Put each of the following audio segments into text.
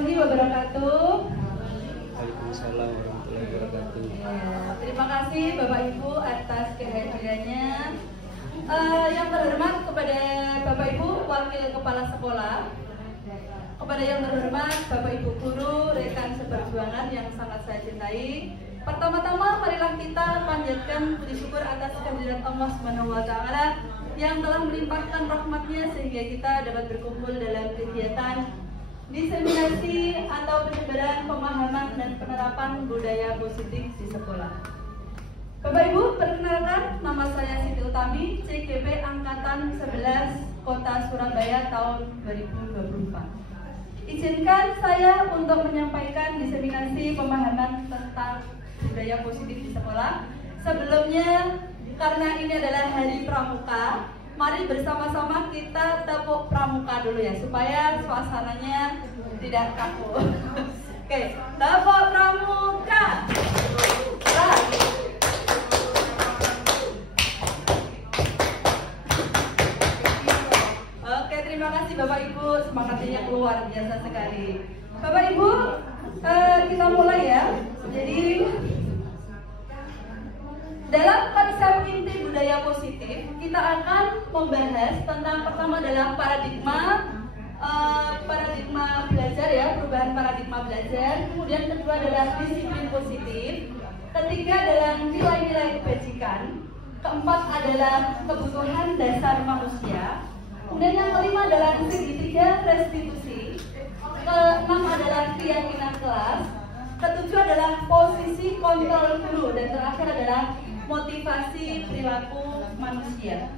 warahmatullahi wabarakatuh. Waalaikumsalam warahmatullahi wabarakatuh. Terima kasih Bapak Ibu atas kehadirannya. Yang terhormat kepada Bapak Ibu Wakil Kepala Sekolah, kepada yang terhormat Bapak Ibu Guru, rekan seperjuangan yang sangat saya cintai. Pertama-tama marilah kita panjatkan puji syukur atas kehadirat Allah Subhanahu wa Ta'ala yang telah melimpahkan rahmatnya sehingga kita dapat berkumpul dalam kegiatan diseminasi atau penyebaran pemahaman dan penerapan budaya positif di sekolah. Bapak Ibu, perkenalkan, nama saya Siti Utami, CGP Angkatan 11 Kota Surabaya tahun 2024. Izinkan saya untuk menyampaikan diseminasi pemahaman tentang budaya positif di sekolah. Sebelumnya, karena ini adalah Hari Pramuka, mari bersama-sama kita tepuk pramuka dulu ya, supaya suasananya tidak kaku. Oke, tepuk pramuka. Oke, terima kasih Bapak Ibu, semangatnya luar biasa sekali. Bapak Ibu, kita mulai ya. Jadi dalam konsep inti budaya positif, kita akan membahas tentang pertama adalah paradigma belajar ya, perubahan paradigma belajar. Kemudian kedua adalah disiplin positif. Ketiga adalah nilai-nilai kebajikan. Keempat adalah kebutuhan dasar manusia. Kemudian yang kelima adalah segitiga restitusi. Keenam adalah keyakinan kelas. Ketujuh adalah posisi kontrol guru, dan terakhir adalah motivasi perilaku manusia.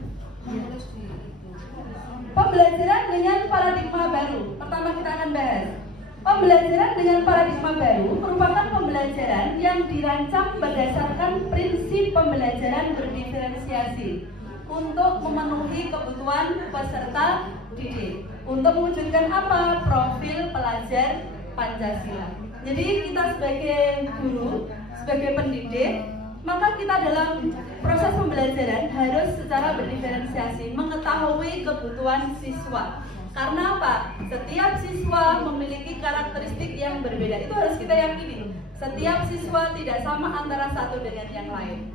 Pembelajaran dengan paradigma baru. Pertama kita akan bahas. Pembelajaran dengan paradigma baru merupakan pembelajaran yang dirancang berdasarkan prinsip pembelajaran berdiferensiasi untuk memenuhi kebutuhan peserta didik. Untuk mewujudkan apa? Profil pelajar Pancasila. Jadi kita sebagai guru, sebagai pendidik, maka kita dalam proses pembelajaran harus secara berdiferensiasi mengetahui kebutuhan siswa. Karena apa? Setiap siswa memiliki karakteristik yang berbeda. Itu harus kita yakini. Setiap siswa tidak sama antara satu dengan yang lain.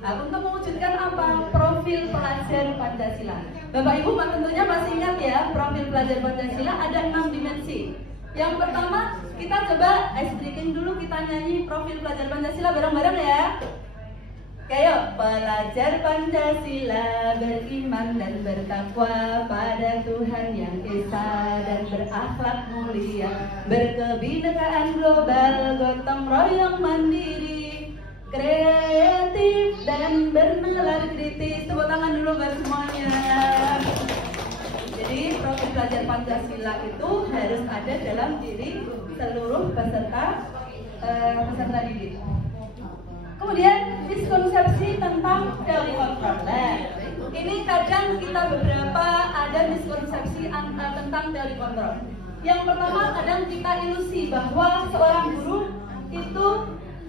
Nah, untuk mewujudkan apa? Profil pelajar Pancasila. Bapak Ibu tentunya masih ingat ya, profil pelajar Pancasila ada 6 dimensi. Yang pertama, kita coba ice breaking dulu, kita nyanyi profil pelajar Pancasila bareng-bareng ya. Kayak pelajar Pancasila beriman dan bertakwa pada Tuhan yang esa dan berakhlak mulia, berkebinekaan global, gotong royong mandiri, kreatif dan bernalar kritis. Tepuk tangan dulu buat semuanya. Jadi profil pelajar Pancasila itu harus ada dalam diri seluruh peserta didik. Kemudian miskonsepsi tentang teori kontrol. Nah, ini kadang kita beberapa ada miskonsepsi tentang teori kontrol. Yang pertama, kadang kita ilusi bahwa seorang guru itu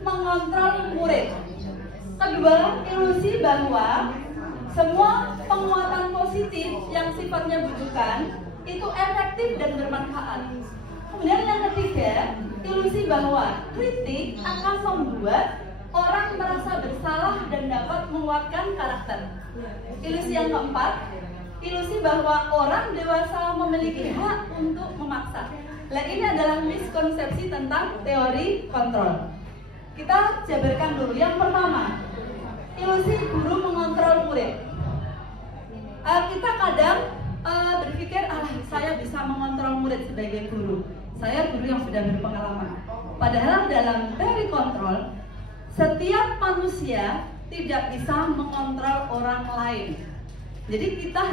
mengontrol murid. Kedua, ilusi bahwa semua penguatan positif yang sifatnya bujukan itu efektif dan bermanfaat. Kemudian yang ketiga, ilusi bahwa kritik akan membuat orang merasa bersalah dan dapat menguatkan karakter. Ilusi yang keempat, ilusi bahwa orang dewasa memiliki hak untuk memaksa. Nah, ini adalah miskonsepsi tentang teori kontrol. Kita jabarkan dulu. Yang pertama, ilusi guru mengontrol murid. Kita kadang berpikir, saya bisa mengontrol murid sebagai guru. Saya guru yang sudah berpengalaman. Padahal dalam teori kontrol, setiap manusia tidak bisa mengontrol orang lain. Jadi kita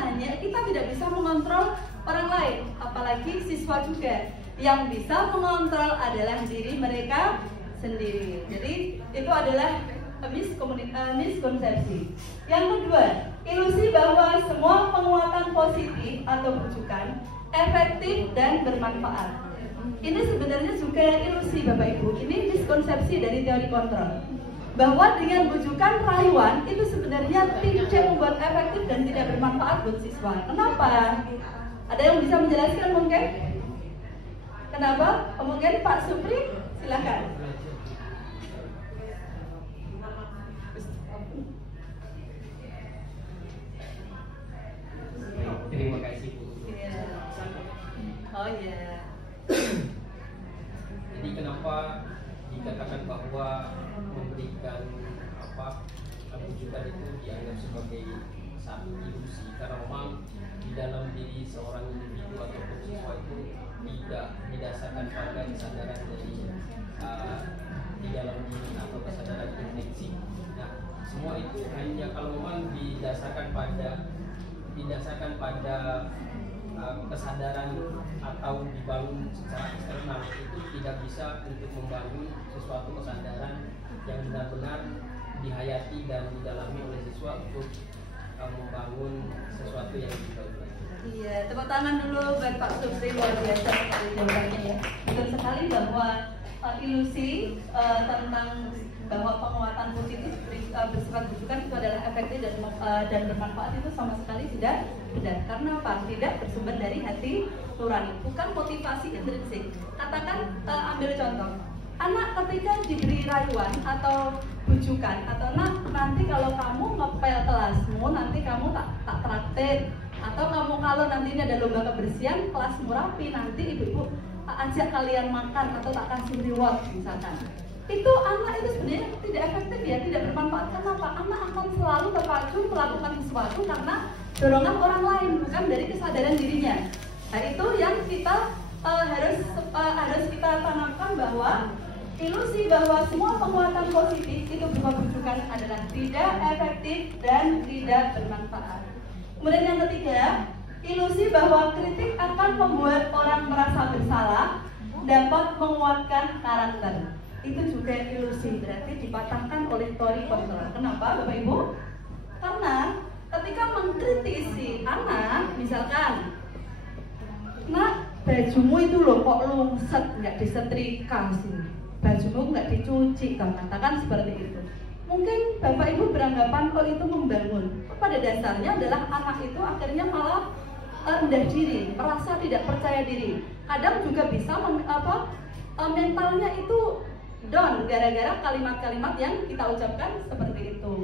tidak bisa mengontrol orang lain, apalagi siswa juga. Yang bisa mengontrol adalah diri mereka sendiri. Jadi itu adalah miskonsepsi. Yang kedua, ilusi bahwa semua penguatan positif atau rujukan efektif dan bermanfaat. Ini sebenarnya juga ilusi Bapak Ibu. Ini miskonsepsi dari teori kontrol, bahwa dengan bujukan rayuan itu sebenarnya tidak membuat efektif dan tidak bermanfaat buat siswa. Kenapa? Ada yang bisa menjelaskan mungkin? Kenapa? Mungkin Pak Supri, silakan. Terima kasih Bu. Oh ya. Jadi kenapa dikatakan bahwa memberikan rujukan itu dianggap sebagai satu ilusi, karena memang di dalam diri seorang individu ataupun siswa itu tidak didasarkan pada kesadaran dari di dalam diri atau kesadaran intrinsik. Nah, semua itu hanya kalau memang didasarkan pada kesadaran atau dibangun secara eksternal, itu tidak bisa untuk membangun sesuatu kesadaran yang benar-benar dihayati dan didalami oleh siswa untuk membangun sesuatu yang lebih baik. Iya, tepuk tangan dulu buat Pak Supri, luar biasa sekali jawabannya ya. Betul sekali bahwa ilusi tentang bahwa penguatan positif bersifat rujukan itu adalah efektif dan bermanfaat itu sama sekali tidak benar. Karena apa? Tidak bersumber dari hati nurani, bukan motivasi intrinsik. Katakan, ambil contoh, anak ketika diberi rayuan atau bujukan atau nanti kalau kamu ngepel kelasmu nanti kamu tak traktir, atau kamu kalau nanti ini ada lomba kebersihan kelasmu rapi, nanti ibu-ibu ajak kalian makan atau tak kasih reward misalkan. Itu anak itu sebenarnya tidak efektif ya, tidak bermanfaat. Kenapa? Anak akan selalu terpacu melakukan sesuatu karena dorongan orang lain, bukan dari kesadaran dirinya. Nah itu yang kita harus kita tanamkan, bahwa ilusi bahwa semua penguatan positif itu berupa rujukan adalah tidak efektif dan tidak bermanfaat. Kemudian yang ketiga, ilusi bahwa kritik akan membuat orang merasa bersalah dapat menguatkan karakter. Itu juga ilusi, berarti dipatahkan oleh teori kontrol. Kenapa Bapak Ibu? Karena ketika mengkritisi anak, misalkan, nak, bajumu itu loh kok lungset, nggak disetrika sih, bajumu nggak dicuci, katakan seperti itu. Mungkin Bapak Ibu beranggapan kalau itu membangun. Pada dasarnya adalah anak itu akhirnya malah rendah diri, merasa tidak percaya diri. Kadang juga bisa mentalnya itu down gara-gara kalimat-kalimat yang kita ucapkan seperti itu.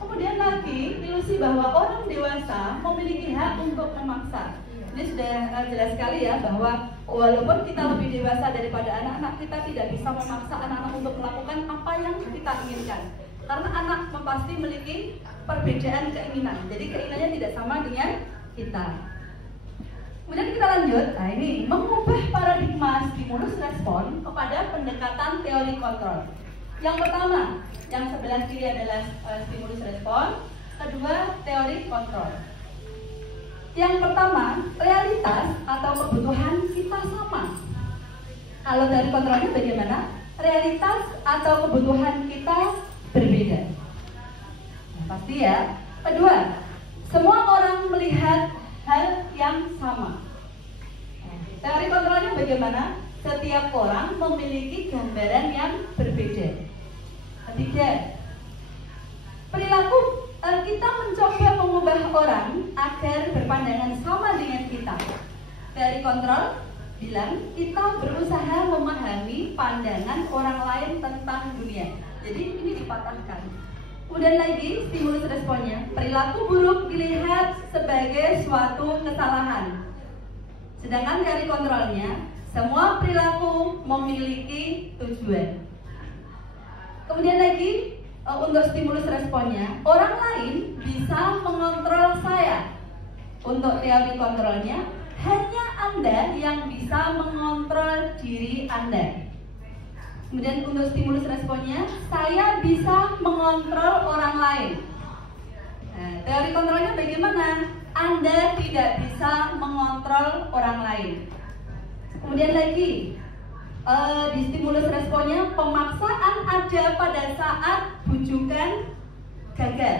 Kemudian lagi, ilusi bahwa orang dewasa memiliki hak untuk memaksa. Ini sudah jelas sekali ya, bahwa walaupun kita lebih dewasa daripada anak-anak, kita tidak bisa memaksa anak-anak untuk melakukan apa yang kita inginkan. Karena anak pasti memiliki perbedaan keinginan, jadi keinginannya tidak sama dengan kita. Kemudian kita lanjut, nah ini mengubah paradigma stimulus respon kepada pendekatan teori kontrol. Yang pertama, yang sebelah kiri adalah stimulus respon, kedua teori kontrol. Yang pertama, realitas atau kebutuhan kita sama. Kalau teori kontrolnya bagaimana? Realitas atau kebutuhan kita berbeda. Nah, pasti ya. Kedua, semua orang melihat hal yang sama. Teori kontrolnya bagaimana? Setiap orang memiliki gambaran yang berbeda. Ketiga, perilaku kita mencoba mengubah orang agar berpandangan sama dengan kita. Teori kontrol bilang kita berusaha memahami pandangan orang lain tentang dunia. Jadi ini dipatahkan. Kemudian lagi stimulus responnya, perilaku buruk dilihat sebagai suatu kesalahan. Sedangkan teori kontrolnya, semua perilaku memiliki tujuan. Kemudian lagi untuk stimulus responnya, orang lain bisa mengontrol saya. Untuk teori kontrolnya, hanya Anda yang bisa mengontrol diri Anda. Kemudian untuk stimulus responnya, saya bisa mengontrol orang lain. Nah, teori kontrolnya bagaimana? Anda tidak bisa mengontrol orang lain. Kemudian lagi di stimulus responnya, pemaksaan ada pada saat bujukan gagal.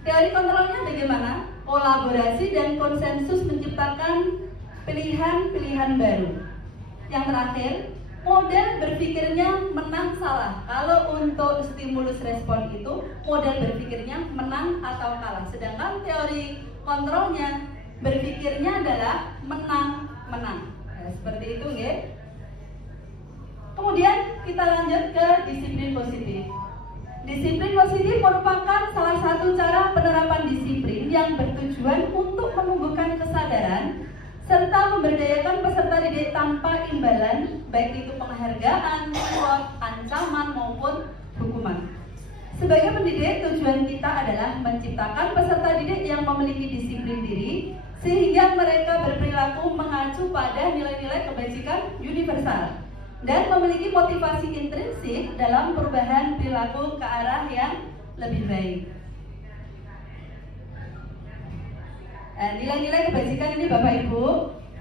Teori kontrolnya bagaimana? Kolaborasi dan konsensus menciptakan pilihan-pilihan baru. Yang terakhir, model berpikirnya menang salah. Kalau untuk stimulus respon itu model berpikirnya menang atau kalah. Sedangkan teori kontrolnya berpikirnya adalah menang-menang. Nah, seperti itu ya. Kemudian kita lanjut ke disiplin positif. Disiplin positif merupakan salah satu cara penerapan disiplin yang bertujuan untuk menumbuhkan kesadaran serta memberdayakan peserta didik tanpa imbalan, baik itu penghargaan, reward, ancaman maupun hukuman. Sebagai pendidik, tujuan kita adalah menciptakan peserta didik yang memiliki disiplin diri sehingga mereka berperilaku mengacu pada nilai-nilai kebajikan universal dan memiliki motivasi intrinsik dalam perubahan perilaku ke arah yang lebih baik. Nilai-nilai kebajikan ini Bapak Ibu,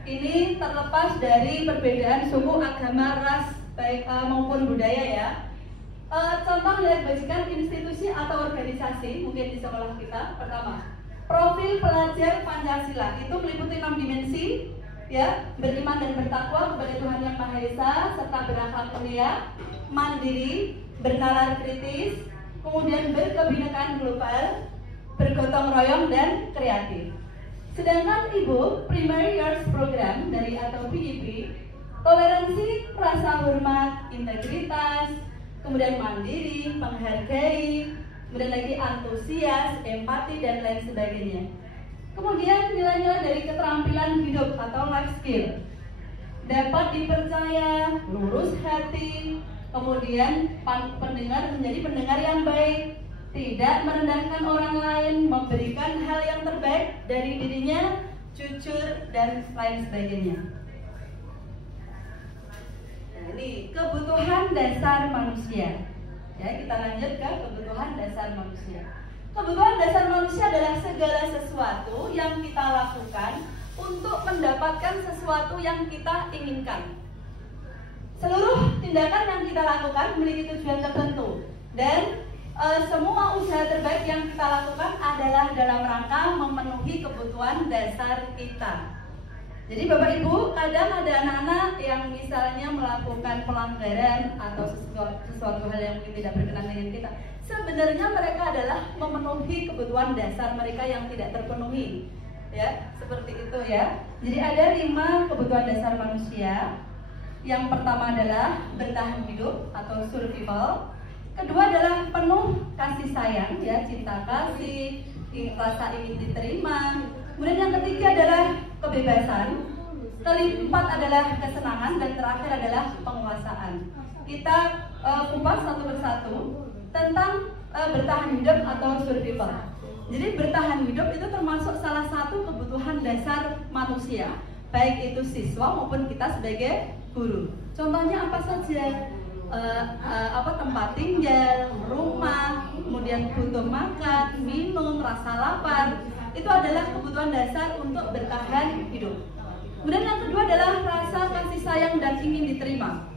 ini terlepas dari perbedaan suku, agama, ras, baik maupun budaya ya. Contoh nilai kebajikan institusi atau organisasi mungkin di sekolah kita. Pertama, profil pelajar Pancasila itu meliputi 6 dimensi, ya, beriman dan bertakwa kepada Tuhan Yang Maha Esa serta berakhlak mulia, mandiri, bernalar kritis, kemudian berkebinekaan global, bergotong royong dan kreatif. Sedangkan Ibu, Primary Years Program dari atau PYP, toleransi, rasa hormat, integritas, kemudian mandiri, menghargai, kemudian lagi antusias, empati dan lain sebagainya. Kemudian nilai-nilai dari keterampilan hidup atau life skill, dapat dipercaya, lurus hati, kemudian pendengar menjadi pendengar yang baik, tidak merendahkan orang lain, memberikan hal yang terbaik dari dirinya, jujur dan lain sebagainya. Nah, ini kebutuhan dasar manusia. Ya, kita lanjut ke kebutuhan dasar manusia. Kebutuhan dasar manusia adalah segala sesuatu yang kita lakukan untuk mendapatkan sesuatu yang kita inginkan. Seluruh tindakan yang kita lakukan memiliki tujuan tertentu dan semua usaha terbaik yang kita lakukan adalah dalam rangka memenuhi kebutuhan dasar kita. Jadi Bapak Ibu, kadang ada anak-anak yang misalnya melakukan pelanggaran atau sesuatu hal yang mungkin tidak berkenan dengan kita. Sebenarnya mereka adalah memenuhi kebutuhan dasar mereka yang tidak terpenuhi. Ya, seperti itu ya. Jadi ada 5 kebutuhan dasar manusia. Yang pertama adalah bertahan hidup atau survival. Kedua adalah penuh kasih sayang, ya, cinta kasih, rasa ingin diterima. Kemudian yang ketiga adalah kebebasan. Keempat adalah kesenangan dan terakhir adalah penguasaan. Kita kupas satu persatu tentang bertahan hidup atau survival. Jadi bertahan hidup itu termasuk salah satu kebutuhan dasar manusia, baik itu siswa maupun kita sebagai guru. Contohnya apa saja? Tempat tinggal, rumah, kemudian butuh makan, minum, rasa lapar, itu adalah kebutuhan dasar untuk bertahan hidup. Kemudian yang kedua adalah rasa kasih sayang dan ingin diterima.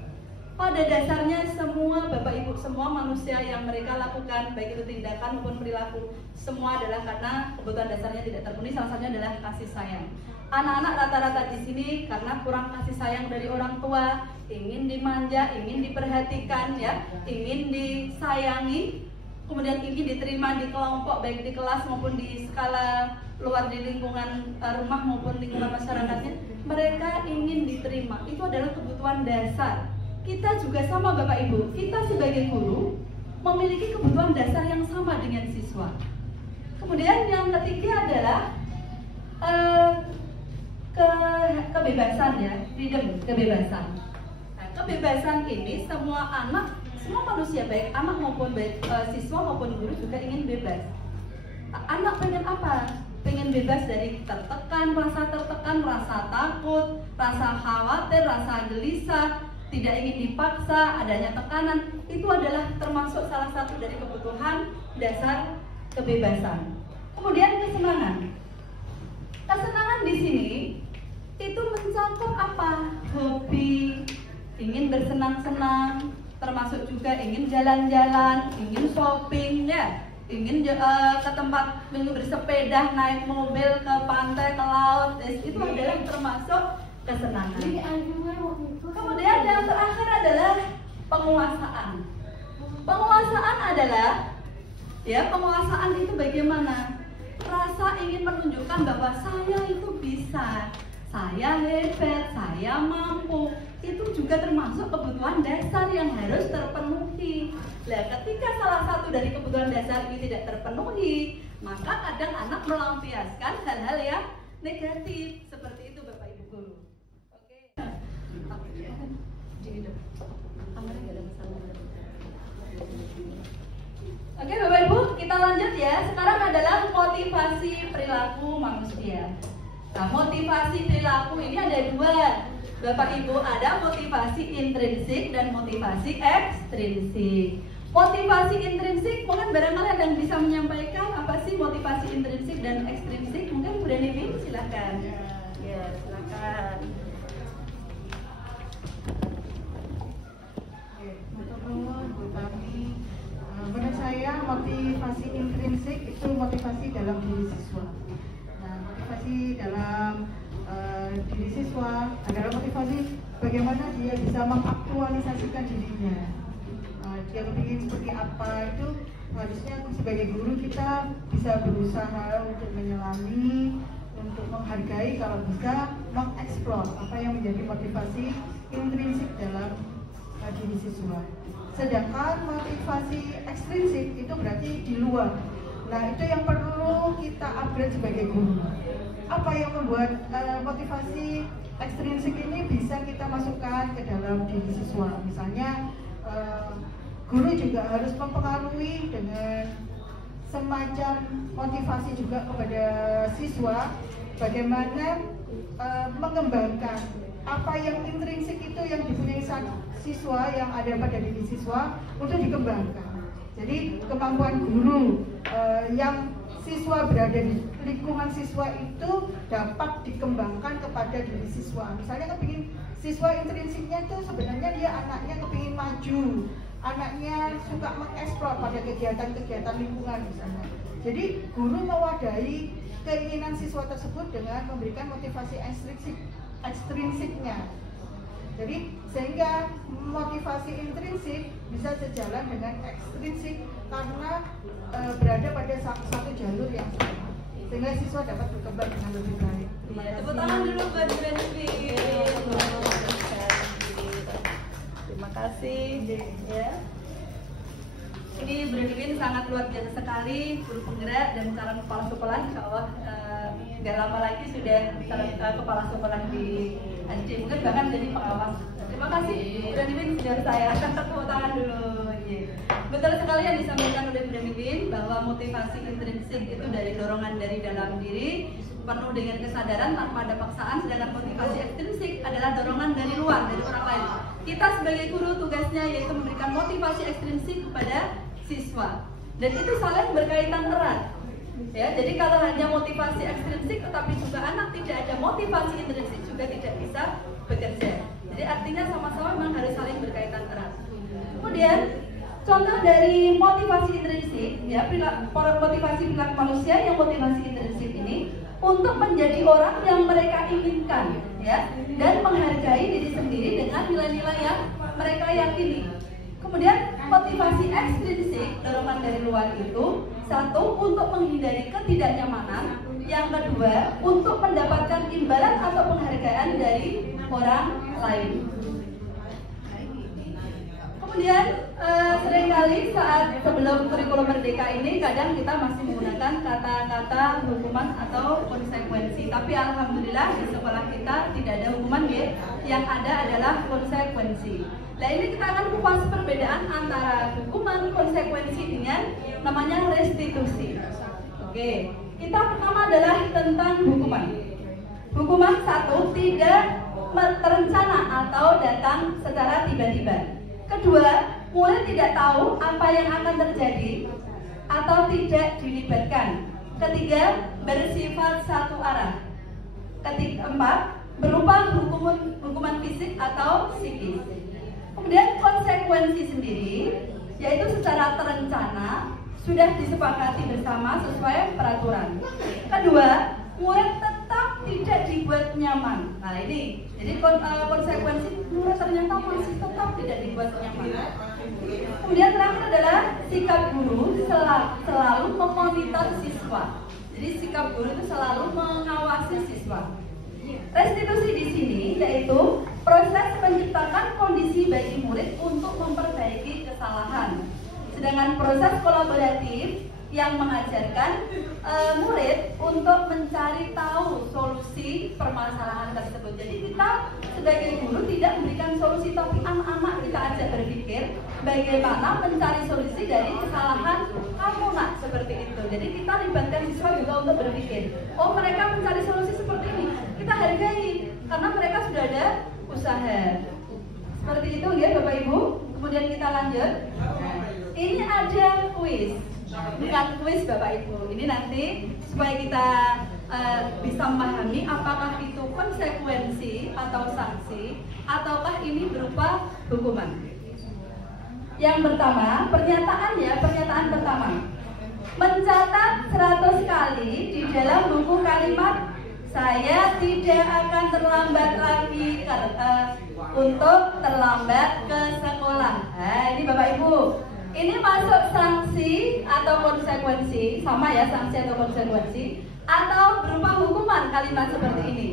Pada dasarnya semua Bapak Ibu, semua manusia yang mereka lakukan, baik itu tindakan maupun perilaku, semua adalah karena kebutuhan dasarnya tidak terpenuhi. Salah satunya adalah kasih sayang. Anak-anak rata-rata di sini karena kurang kasih sayang dari orang tua, ingin dimanja, ingin diperhatikan, ya, ingin disayangi, kemudian ingin diterima di kelompok, baik di kelas maupun di skala luar di lingkungan rumah maupun lingkungan masyarakatnya, mereka ingin diterima. Itu adalah kebutuhan dasar. Kita juga sama Bapak Ibu, kita sebagai guru memiliki kebutuhan dasar yang sama dengan siswa. Kemudian yang ketiga adalah kebebasan, ya, freedom, kebebasan. Nah, kebebasan ini semua anak, semua manusia, baik anak maupun baik siswa maupun guru juga ingin bebas. Anak pengen apa? Pengen bebas dari tertekan, rasa takut, rasa khawatir, rasa gelisah, tidak ingin dipaksa, adanya tekanan. Itu adalah termasuk salah satu dari kebutuhan dasar kebebasan. Kemudian kesenangan. Kesenangan di sini itu mencakup apa? Hobi, ingin bersenang-senang, termasuk juga ingin jalan-jalan, ingin shopping, ya, ingin ke tempat, ingin bersepeda, naik mobil ke pantai, ke laut. Itu adalah termasuk kesenangan. Kemudian yang terakhir adalah penguasaan. Penguasaan adalah, ya, penguasaan itu bagaimana? Rasa ingin menunjukkan bahwa saya itu bisa, saya hebat, saya mampu, itu juga termasuk kebutuhan dasar yang harus terpenuhi. Nah, ketika salah satu dari kebutuhan dasar ini tidak terpenuhi, maka kadang anak melampiaskan hal-hal yang negatif. Seperti itu Bapak Ibu Guru. Oke. Oke Bapak Ibu, kita lanjut ya. Sekarang adalah motivasi perilaku manusia. Nah, motivasi perilaku ini ada dua Bapak Ibu, ada motivasi intrinsik dan motivasi ekstrinsik. Motivasi intrinsik, mungkin barangkali ada yang bisa menyampaikan apa sih motivasi intrinsik dan ekstrinsik? Mungkin Bu Deni, silakan. Ya, silakan. Menurut saya motivasi intrinsik itu motivasi dalam diri siswa. Nah, motivasi dalam diri siswa adalah motivasi bagaimana dia bisa mengaktualisasikan dirinya. Dia ingin seperti apa itu harusnya sebagai guru kita bisa berusaha untuk menyelami, untuk menghargai, kalau bisa mengeksplor apa yang menjadi motivasi intrinsik dalam diri siswa. Sedangkan motivasi ekstrinsik itu berarti di luar. Nah, itu yang perlu kita upgrade sebagai guru. Apa yang membuat motivasi ekstrinsik ini bisa kita masukkan ke dalam diri siswa? Misalnya guru juga harus mempengaruhi dengan semacam motivasi juga kepada siswa, bagaimana mengembangkan apa yang intrinsik itu yang dipunyai siswa, yang ada pada diri siswa untuk dikembangkan. Jadi kemampuan guru yang siswa berada di lingkungan siswa itu dapat dikembangkan kepada diri siswa. Misalnya kepingin siswa intrinsiknya itu sebenarnya dia anaknya kepingin maju, anaknya suka mengeksplor pada kegiatan-kegiatan lingkungan misalnya. Jadi guru mewadahi keinginan siswa tersebut dengan memberikan motivasi ekstrinsiknya. Jadi sehingga motivasi intrinsik bisa sejalan dengan ekstrinsik karena berada pada satu jalur yang sama, sehingga siswa dapat berkembang dengan lebih baik. Tepuk tangan dulu buat Bu Deni. Terima kasih. Ya. Ini Bu Deni sangat luar biasa sekali, guru penggerak dan calon kepala sekolah. Insya Allah nggak lama lagi sudah calon kepala sekolah di SD, mungkin bahkan jadi pengawas. Terima kasih Bu Deni sudah saya tepuk tangan dulu. Betul sekali yang disampaikan oleh Bu Deni bahwa motivasi intrinsik itu dari dorongan dari dalam diri, penuh dengan kesadaran tanpa ada paksaan, sedangkan motivasi ekstrinsik adalah dorongan dari luar, dari orang lain. Kita sebagai guru tugasnya yaitu memberikan motivasi ekstrinsik kepada siswa, dan itu saling berkaitan erat. Ya, jadi kalau hanya motivasi ekstrinsik tetapi juga anak tidak ada motivasi intrinsik juga tidak bisa bekerja. Jadi artinya sama-sama memang harus saling berkaitan erat. Kemudian contoh dari motivasi intrinsik, ya, motivasi perilaku manusia yang motivasi intrinsik ini untuk menjadi orang yang mereka inginkan, ya, dan menghargai diri sendiri dengan nilai-nilai yang mereka yakini. Kemudian motivasi ekstrinsik, dorongan dari luar itu, satu, untuk menghindari ketidaknyamanan, yang kedua, untuk mendapatkan imbalan atau penghargaan dari orang lain. Kemudian seringkali saat sebelum kurikulum merdeka ini kadang kita masih menggunakan kata-kata hukuman atau konsekuensi. Tapi alhamdulillah di sekolah kita tidak ada hukuman, ya. Yang ada adalah konsekuensi. Nah, ini kita akan kupas perbedaan antara hukuman konsekuensi dengan namanya restitusi. Oke, kita pertama adalah tentang hukuman. Hukuman satu, tidak terencana atau datang secara tiba-tiba. Kedua, murid tidak tahu apa yang akan terjadi atau tidak dilibatkan. Ketiga, bersifat satu arah. Keempat, berupa hukuman fisik atau psikis. Kemudian konsekuensi sendiri, yaitu secara terencana, sudah disepakati bersama sesuai peraturan. Kedua, murid tetap tidak dibuat nyaman. Nah ini, jadi konsekuensi murid ternyata masih tetap tidak dibuat nyaman. Kemudian terakhir adalah sikap guru selalu memonitor siswa. Jadi sikap guru itu selalu mengawasi siswa. Restitusi di sini yaitu proses menciptakan kondisi bagi murid untuk memperbaiki kesalahan. Sedangkan proses kolaboratif yang mengajarkan murid untuk mencari tahu solusi permasalahan tersebut. Jadi kita sebagai guru tidak memberikan solusi, tapi anak-anak kita ajak berpikir bagaimana mencari solusi dari kesalahan kamu nak, seperti itu. Jadi kita libatkan siswa juga untuk berpikir, oh mereka mencari solusi seperti ini, kita hargai karena mereka sudah ada usaha. Seperti itu ya Bapak Ibu. Kemudian kita lanjut. Ini ada kuis. Bukan kuis Bapak Ibu. Ini nanti supaya kita bisa memahami apakah itu konsekuensi atau sanksi ataukah ini berupa hukuman. Yang pertama, pernyataan pertama. Mencatat 100 kali di dalam buku kalimat saya tidak akan terlambat lagi untuk terlambat ke sekolah. Nah, ini Bapak Ibu. Ini masuk sanksi atau konsekuensi, sama ya, sanksi atau konsekuensi, atau berupa hukuman kalimat seperti ini.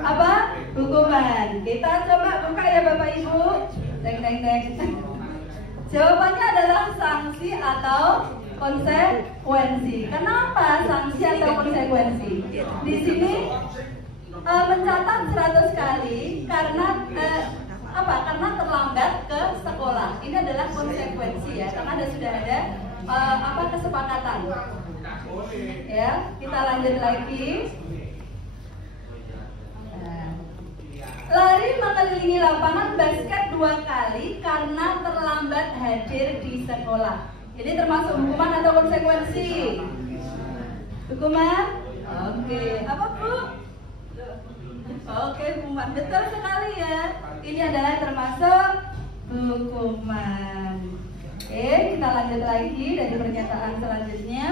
Apa? Hukuman. Kita coba buka ya Bapak Ibu. Deng. Jawabannya adalah sanksi atau konsekuensi. Kenapa sanksi atau konsekuensi? Di sini mencatat 100 kali karena karena terlambat ke sekolah. Ini adalah konsekuensi ya, karena sudah ada kesepakatan. Ya, kita lanjut lagi. Lari mengelilingi lapangan basket 2 kali karena terlambat hadir di sekolah. Ini termasuk hukuman atau konsekuensi? Hukuman? Oke, apa Bu? Oke, hukuman, betul sekali ya. Ini adalah termasuk hukuman. Oke, kita lanjut lagi dari pernyataan selanjutnya.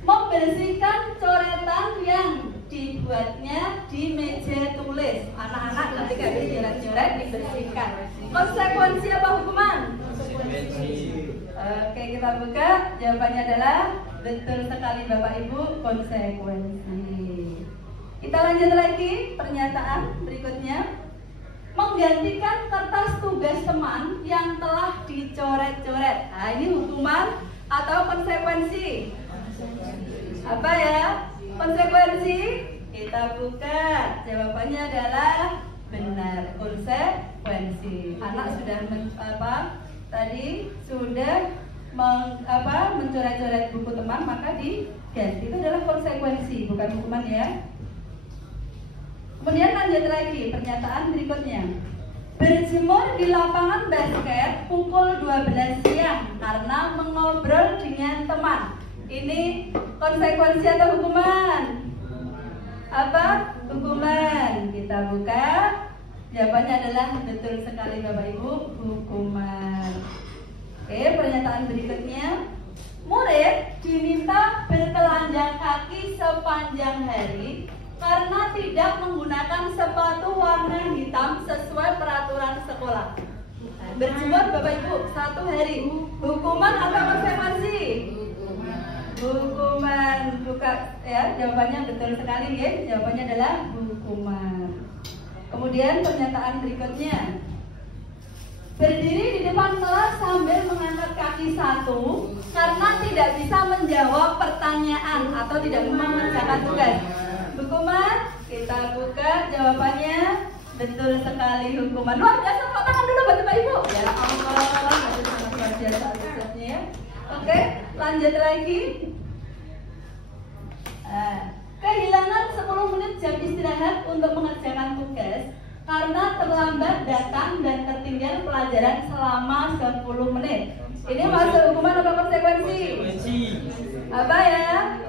Membersihkan coretan yang dibuatnya di meja tulis. Anak-anak ketika habis coret dibersihkan. Konsekuensi apa hukuman? Oke, kita buka. Jawabannya adalah betul sekali Bapak Ibu, konsekuensi. Kita lanjut lagi pernyataan berikutnya. Menggantikan kertas tugas teman yang telah dicoret-coret. Nah, ini hukuman atau konsekuensi? Apa ya? Konsekuensi? Kita buka. Jawabannya adalah benar, konsekuensi. Anak sudah mencoret-coret buku teman, maka diganti. Itu adalah konsekuensi, bukan hukuman ya. Kemudian lanjut lagi pernyataan berikutnya. Berjemur di lapangan basket pukul 12 siang karena mengobrol dengan teman. Ini konsekuensi atau hukuman? Apa? Hukuman. Kita buka. Jawabannya adalah betul sekali Bapak Ibu, hukuman. Oke, pernyataan berikutnya. Murid diminta bertelanjang kaki sepanjang hari karena tidak menggunakan sepatu warna hitam sesuai peraturan sekolah. Berjemur Bapak Ibu 1 hari. Hukuman atau konsekuensi? Hukuman. Buka ya, jawabannya betul sekali ya. Jawabannya adalah hukuman. Kemudian pernyataan berikutnya. Berdiri di depan kelas sambil mengangkat kaki 1 karena tidak bisa menjawab pertanyaan atau tidak mengerjakan tugas. Hukuman, kita buka. Jawabannya betul sekali, hukuman. Luar biasa, tepuk tangan dulu buat Bapak Ibu. Ya Allah, luar biasa alusnya ya. Oke, lanjut lagi. Kehilangan 10 menit jam istirahat untuk mengerjakan tugas karena terlambat datang dan tertinggal pelajaran selama 10 menit. Ini masuk hukuman atau konsekuensi? Apa ya?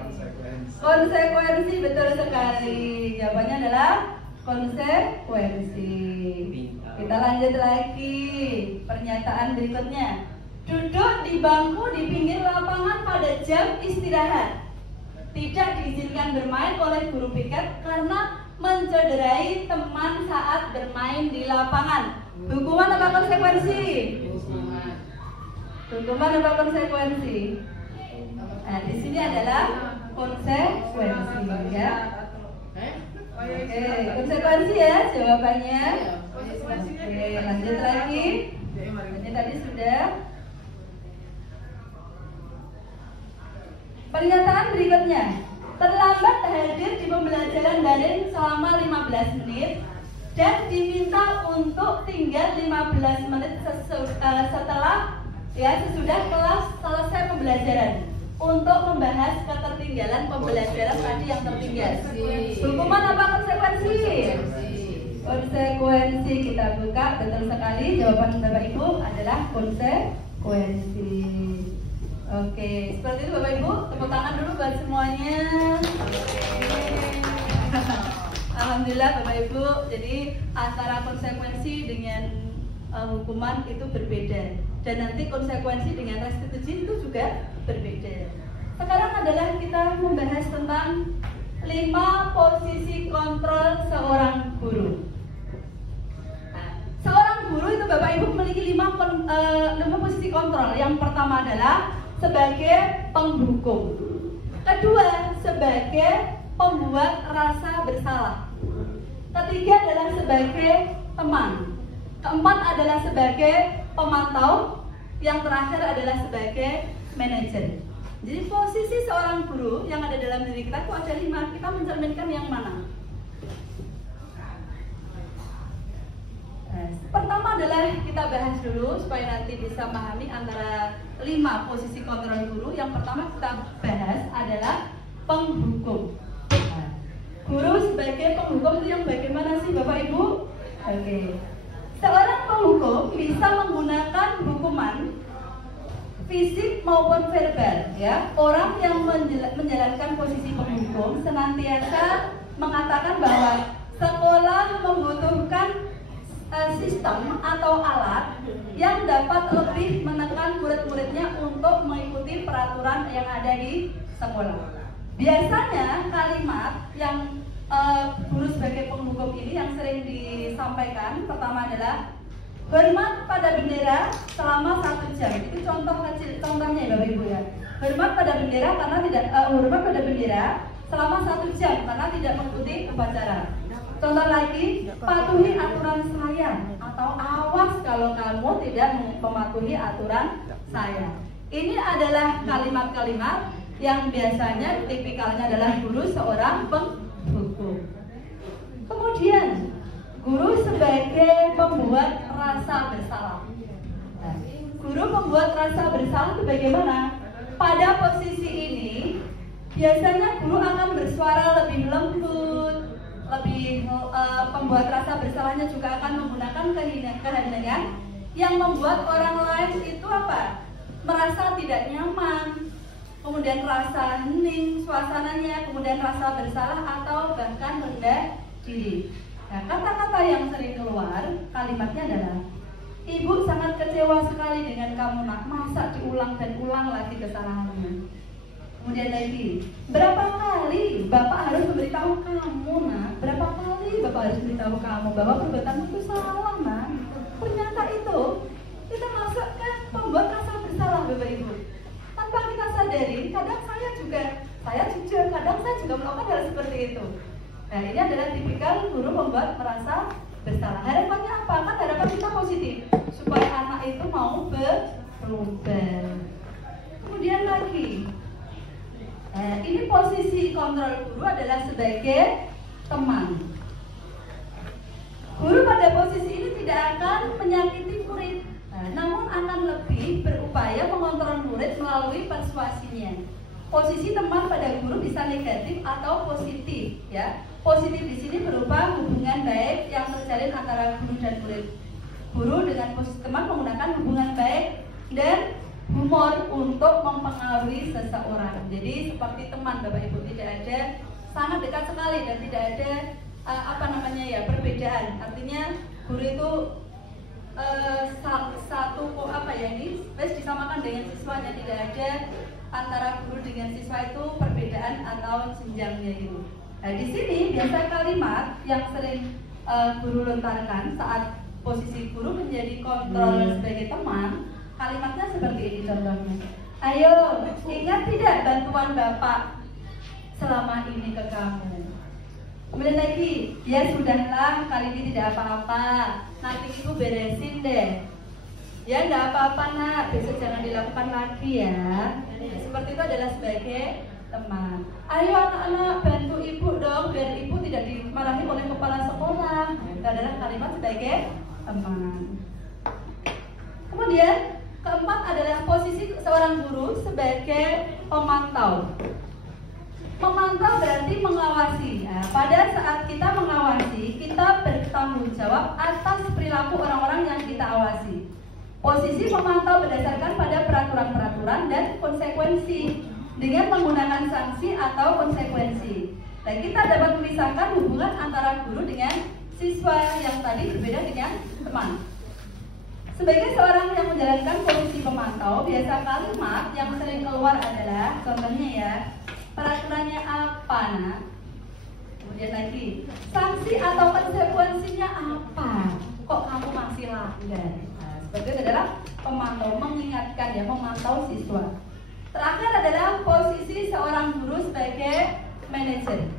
Konsekuensi, betul sekali. Jawabannya adalah konsekuensi. Kita lanjut lagi. Pernyataan berikutnya. Duduk di bangku di pinggir lapangan pada jam istirahat. Tidak diizinkan bermain oleh guru piket karena mencederai teman saat bermain di lapangan. Hukuman atau konsekuensi? Hukuman atau konsekuensi? Nah, di sini adalah konsekuensi ya. Oke, konsekuensi ya jawabannya. Oke, lanjut lagi. Ini tadi sudah. Pernyataan berikutnya. Terlambat hadir di pembelajaran daring selama 15 menit dan diminta untuk tinggal 15 menit sesudah kelas selesai pembelajaran untuk membahas ketertinggalan pembelajaran tadi yang tertinggal. Hukuman apa konsekuensi? Konsekuensi kita buka, betul sekali jawaban Bapak Ibu adalah konsekuensi. Oke, seperti itu Bapak Ibu, tepuk tangan dulu buat semuanya. Alhamdulillah Bapak Ibu, jadi antara konsekuensi dengan hukuman itu berbeda, dan nanti konsekuensi dengan restitusi itu juga berbeda. Sekarang adalah kita membahas tentang 5 posisi kontrol seorang guru. Nah, seorang guru itu Bapak Ibu memiliki 5 posisi kontrol. Yang pertama adalah sebagai penghukum, kedua sebagai pembuat rasa bersalah, ketiga adalah sebagai teman, keempat adalah sebagai pemantau, yang terakhir adalah sebagai manajer. Jadi posisi seorang guru yang ada dalam diri kita itu ada 5. Kita mencerminkan yang mana? Pertama adalah kita bahas dulu supaya nanti bisa memahami antara 5 posisi kontrol guru. Yang pertama kita bahas adalah penghukum. Guru sebagai penghukum itu yang bagaimana sih Bapak Ibu? Oke. Seorang penghukum bisa menggunakan hukuman fisik maupun verbal, ya. Orang yang menjalankan posisi penghukum senantiasa mengatakan bahwa sekolah membutuhkan sistem atau alat yang dapat lebih menekan murid-muridnya untuk mengikuti peraturan yang ada di sekolah. Biasanya kalimat yang guru sebagai penghukum ini yang sering disampaikan pertama adalah hormat pada bendera selama 1 jam. Itu contoh kecil, contohnya ya Bapak Ibu ya. Hormat pada bendera karena tidak hormat pada bendera selama 1 jam karena tidak mengikuti upacara. Contoh lagi, patuhi aturan saya atau awas kalau kamu tidak mematuhi aturan saya. Ini adalah kalimat-kalimat yang biasanya tipikalnya adalah guru seorang penghukum. Kemudian guru sebagai pembuat rasa bersalah. Nah, guru pembuat rasa bersalah itu bagaimana? Pada posisi ini biasanya guru akan bersuara lebih lembut, lebih pembuat rasa bersalahnya juga akan menggunakan keheningan yang membuat orang lain itu apa? Merasa tidak nyaman, kemudian rasa hening suasananya, kemudian rasa bersalah atau bahkan rendah diri. Nah, kata-kata yang sering keluar kalimatnya adalah, ibu sangat kecewa sekali dengan kamu nak, masa diulang dan ulang lagi kesalahannya. Kemudian lagi, berapa kali Bapak harus memberitahu kamu nak? Berapa kali Bapak harus memberitahu kamu bahwa perbuatanmu itu salah nak? Ternyata itu kita masukkan membuat rasa bersalah Bapak Ibu. Tanpa kita sadari, kadang saya jujur, kadang saya juga melakukan hal seperti itu. Nah, ini adalah tipikal guru membuat merasa bersalah. Harapannya apa? Kan harapan kita positif, supaya anak itu mau berubah. Kemudian lagi, ini posisi kontrol guru adalah sebagai teman. Guru pada posisi ini tidak akan menyakiti murid, namun akan lebih berupaya mengontrol murid melalui persuasinya. Posisi teman pada guru bisa negatif atau positif, ya. Positif di sini berupa hubungan baik yang terjalin antara guru dan murid. Guru dengan posisi teman menggunakan hubungan baik dan humor untuk mempengaruhi seseorang. Jadi seperti teman Bapak Ibu, tidak ada, sangat dekat sekali dan tidak ada perbedaan. Artinya guru itu disamakan dengan siswanya, tidak ada antara guru dengan siswa itu perbedaan atau jenjangnya gitu. Nah, di sini biasa kalimat yang sering guru lontarkan saat posisi guru menjadi kontrol sebagai teman. Kalimatnya seperti ini contohnya. Ayo, ingat tidak bantuan Bapak selama ini ke kamu? Kemudian lagi, ya sudahlah, kali ini tidak apa-apa, nanti ibu beresin deh. Ya enggak apa-apa nak, besok jangan dilakukan lagi ya. Seperti itu adalah sebagai teman. Ayo anak-anak bantu ibu dong, biar ibu tidak dimarahi oleh kepala sekolah. Itu adalah kalimat sebagai teman. Kemudian keempat adalah posisi seorang guru sebagai pemantau. Memantau berarti mengawasi. Nah, pada saat kita mengawasi, kita bertanggung jawab atas perilaku orang-orang yang kita awasi. Posisi memantau berdasarkan pada peraturan-peraturan dan konsekuensi dengan menggunakan sanksi atau konsekuensi. Dan kita dapat memisahkan hubungan antara guru dengan siswa yang tadi berbeda dengan teman. Sebagai seorang yang menjalankan posisi pemantau, biasa kalimat yang sering keluar adalah, contohnya ya, peraturannya apa nak? Kemudian lagi, sanksi atau konsekuensinya apa? Kok kamu masih langgar? Nah, seperti itu adalah pemantau, mengingatkan ya, memantau siswa. Terakhir adalah posisi seorang guru sebagai manajer.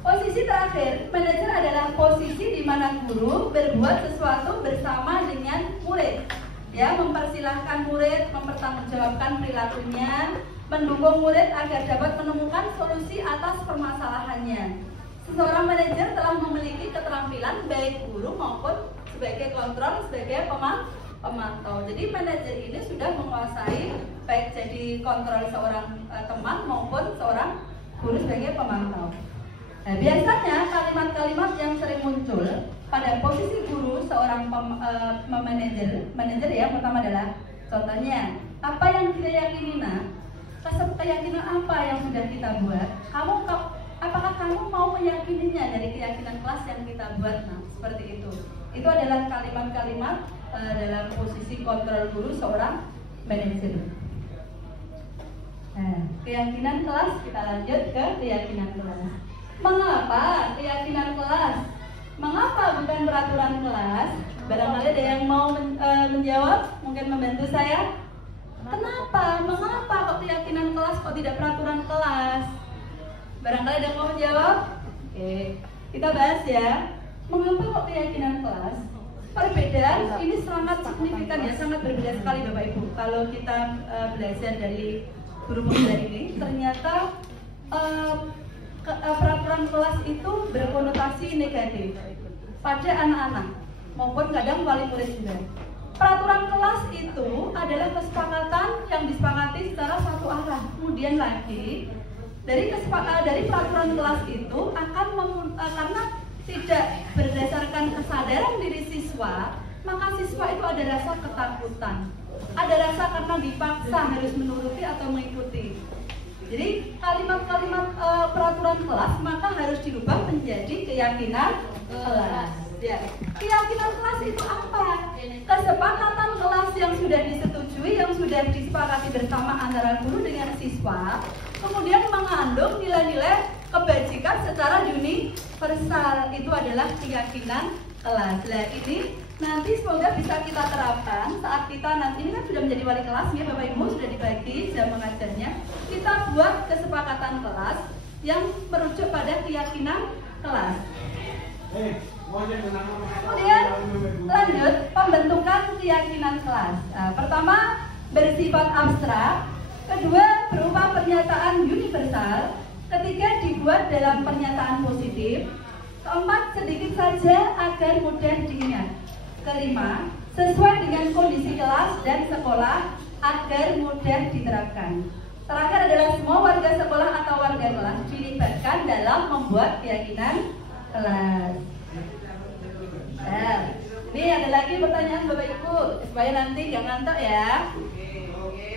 Posisi terakhir, manajer adalah posisi di mana guru berbuat sesuatu bersama dengan murid, ya, mempersilahkan murid, mempertanggungjawabkan perilakunya, mendukung murid agar dapat menemukan solusi atas permasalahannya. Seorang manajer telah memiliki keterampilan baik guru maupun sebagai kontrol, sebagai pemantau. Jadi manajer ini sudah menguasai baik jadi kontrol seorang teman maupun seorang guru sebagai pemantau. Nah, biasanya kalimat-kalimat yang sering muncul pada posisi guru seorang manajer ya, pertama adalah contohnya, apa yang kita yakini nak? Keyakinan apa yang sudah kita buat? Apakah kamu mau meyakininya dari keyakinan kelas yang kita buat? Nah, seperti itu. Itu adalah kalimat-kalimat dalam posisi kontrol guru seorang manajer. Nah, keyakinan kelas, kita lanjut ke keyakinan kelas. Mengapa keyakinan kelas? Mengapa bukan peraturan kelas? Barangkali ada yang mau menjawab, mungkin membantu saya. Kenapa? Mengapa kok keyakinan kelas kok tidak peraturan kelas? Barangkali ada yang mau menjawab? Oke, kita bahas ya. Mengapa kok keyakinan kelas? Perbedaan ini sangat signifikan ya, sangat berbeda sekali Bapak Ibu. Kalau kita belajar dari guru pemuda ini, ternyata peraturan kelas itu berkonotasi negatif pada anak-anak maupun kadang wali murid juga. Peraturan kelas itu adalah kesepakatan yang disepakati secara satu arah. Kemudian lagi dari peraturan kelas itu akan karena tidak berdasarkan kesadaran diri siswa, maka siswa itu ada rasa ketakutan, ada rasa karena dipaksa harus menuruti atau mengikuti. Jadi kalimat-kalimat peraturan kelas maka harus dirubah menjadi keyakinan kelas. Ya. Keyakinan kelas itu apa? Kesepakatan kelas yang sudah disetujui, yang sudah disepakati bersama antara guru dengan siswa, kemudian mengandung nilai-nilai kebajikan secara universal. Itu adalah keyakinan kelas. Nah, ini nanti semoga bisa kita terapkan saat kita nanti ini kan sudah menjadi wali kelas ya Bapak Ibu, sudah dibagi jam mengajarnya. Kita buat kesepakatan kelas yang merujuk pada keyakinan kelas. Kemudian lanjut pembentukan keyakinan kelas. Nah, pertama bersifat abstrak, kedua berupa pernyataan universal, ketiga dibuat dalam pernyataan positif, keempat sedikit saja agar mudah diingat, kelima sesuai dengan kondisi kelas dan sekolah agar mudah diterapkan. Terakhir adalah semua warga sekolah atau warga kelas dilibatkan dalam membuat keyakinan kelas. Nah, ini ada lagi pertanyaan Bapak Ibu supaya nanti gak ngantuk ya.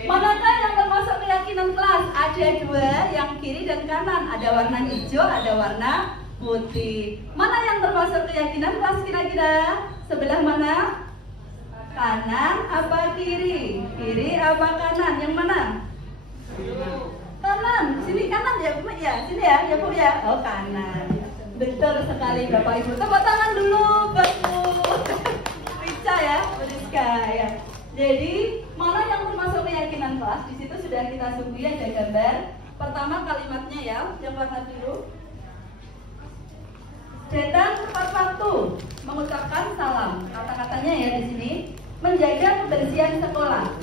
Manakah yang termasuk keyakinan kelas? Ada dua, yang kiri dan kanan. Ada warna hijau, ada warna putih. Mana yang termasuk keyakinan kelas kira-kira? Sebelah mana? Kanan apa kiri? Kiri apa kanan? Yang mana? Kanan. Sini kanan ya Bu ya. Sini ya Bu ya. Oh kanan. Betul sekali Bapak Ibu. Tepuk tangan dulu buat Bu Rica ya, Bu Rizka ya. Jadi mana yang termasuk keyakinan kelas? Di situ sudah kita sungguhi ada gambar. Pertama kalimatnya ya, yang warna biru. datang tepat waktu, mengucapkan salam. Kata-katanya ya di sini, menjaga kebersihan sekolah.